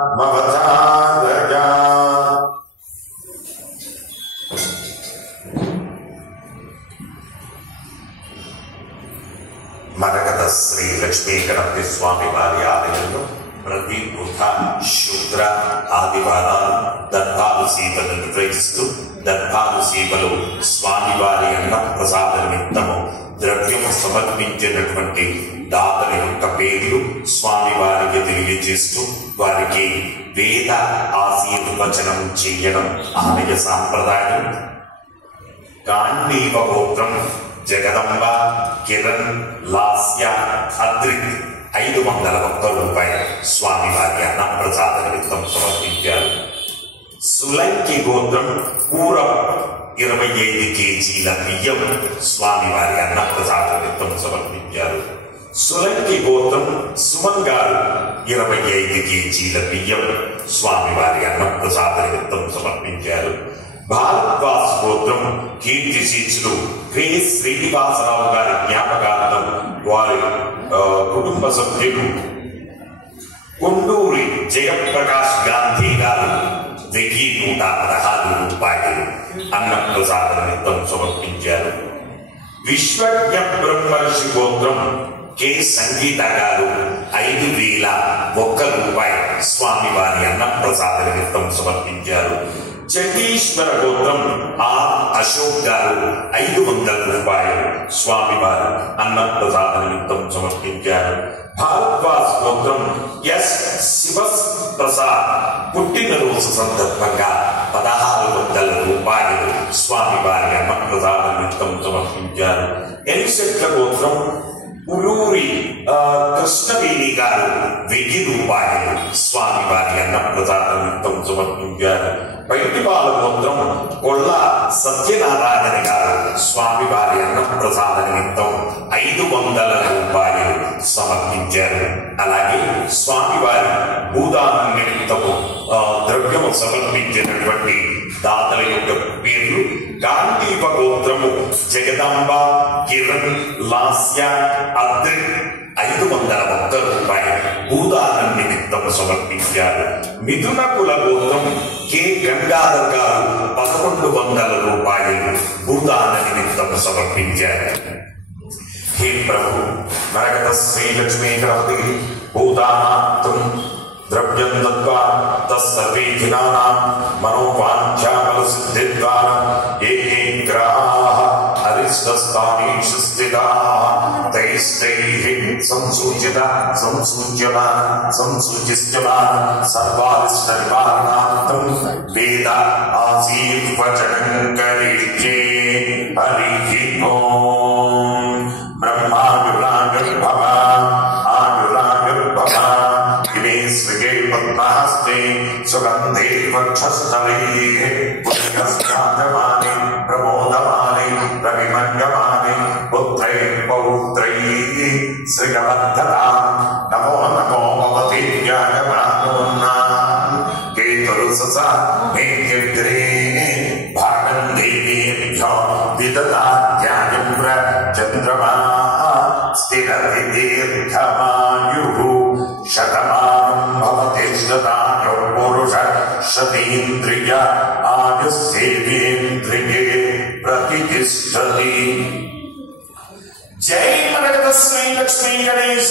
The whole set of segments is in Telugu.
మవతాదయా మరకత శ్రీ లక్ష్మీ గణపతి స్వామి వారి ఆలయంలో ప్రతి బుధ శుక్ర ఆదివారాలు దర్భాలు సేవలు నిర్వహిస్తూ దర్భాలు సేవలు స్వామివారి అన్న ప్రసాద నిమిత్తము ద్రవ్యము సమర్పించినటువంటి దాతల యొక్క పేర్లు స్వామివారికి తెలియజేస్తూ వారికి వేద ఆశీర్వచనం చేయడం ఆలయ సాంప్రదాయం. గాంధీవ గోత్రం జగదంబ కిరణ్ లాస్య అద్రిక్ 501 రూపాయలు స్వామివారి అన్న ప్రసాద నిమిత్తం సమర్పించారు. సులంకి గోత్రం పూరం 25 కేజీల బియ్యం స్వామివారి అన్న ప్రసాద నిమిత్తం సమర్పించారు. సులంకి గోత్రం సుమన్ గారు 25 కేజీల బియ్యం స్వామివారి అన్న ప్రసాద నిమిత్తం సమర్పించారు. భారద్వాజ్ గోత్రం కీర్తిశీర్షులు కె శ్రీనివాసరావు గారి జ్ఞాపకార్థం వారి కుటుంబ సభ్యులు కొండూరి జయప్రకాష్ గాంధీ గారు 1116 రూపాయలు అన్న ప్రసాద నిమిత్తం సమర్పించారు. విశ్వజ్ఞ బ్రహ్మర్షి గోత్రం కె సంగీత గారు 5001 రూపాయలు స్వామివారి అన్న ప్రసాద నిమిత్తం సమర్పించారు. చండీశ్వర గోత్రం ఆర్ అశోక్ గారు 500 రూపాయలు స్వామివారి అన్న ప్రసాద నిమిత్తం సమర్పించారు. భారద్వాజ్ గోత్రం ఎస్ శివస్ ప్రసాద్ పుట్టినరోజు సందర్భంగా 1600 రూపాయలు స్వామివారి అన్న ప్రసాద నిమిత్తం సమర్పించారు. ఎనిశెట్ల గోత్రం ఉలూరి కృష్ణవేణి గారు 1000 రూపాయలు స్వామివారి అన్న ప్రసాద నిమిత్తం సమర్పించారు. బయటిపాల గోత్రం కొళ్ళ సత్యనారాయణ గారు స్వామివారి అన్న ప్రసాద నిమిత్తం 500 రూపాయలు సమర్పించారు. అలాగే స్వామివారి భూదానం నిమిత్తము ద్రవ్యము సమర్పించినటువంటి దాతల యొక్క పేర్లు గాంధీవ గోత్రము జగదంబ కిరణ్ లాస్య అద్రిక్ 501 రూపాయలు భూదానం నిమిత్తం సమర్పించారు. మిథున కుల గోత్రం కె గంగాధర్ గారు 1100 రూపాయలు భూదాన నిమిత్తం సమర్పించారు. హే ప్రభు మరకత శ్రీ లక్ష్మీ గణపతి భూదానార్థం ద్రవ్యం దత్వా తస్సర్వే జనానాం మనోవాంఛాఫల సిద్ధిద్వార ఏకే గ్రహాః అరిష్టస్థానేషు స్థితాః తైస్తైః సంసూచ్యమాన సర్వారిష్ట నివారణార్థం వేద ఆశీర్వచనం కరిష్యే. హరి ఓం. బ్రహ్మావిర్భవ ఆవిర్భవ ఇమే శ్రీగే పద్మహస్తే సుగంధే వక్షస్థలే పుణ్యస్నానమానే ప్రమోదమానే రవిమంగమానే పుత్రై పౌత్రై శ్రీయవర్ధతాం నమో నమో భవతేభ్యాగమానోన్నా కేతురుసస మేఘ్యగ్రే భాగం దేవేభ్యో విదదాత్యాయం చంద్రమా స్థిరతి దీర్ఘమాయుః శతమానం భవతి శతాయో పురుష శతేంద్రియ ఆయుస్సేంద్రియే ప్రతిష్టతి. జై మరకత శ్రీ లక్ష్మీ గణేశ.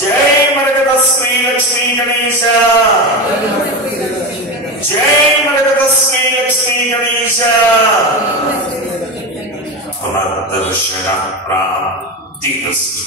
జై మరకత శ్రీ లక్ష్మీ గణేశ. జై మరకత శ్రీ లక్ష్మీ గణేశ. పునర్దర్శన ప్రాప్తిరస్తు.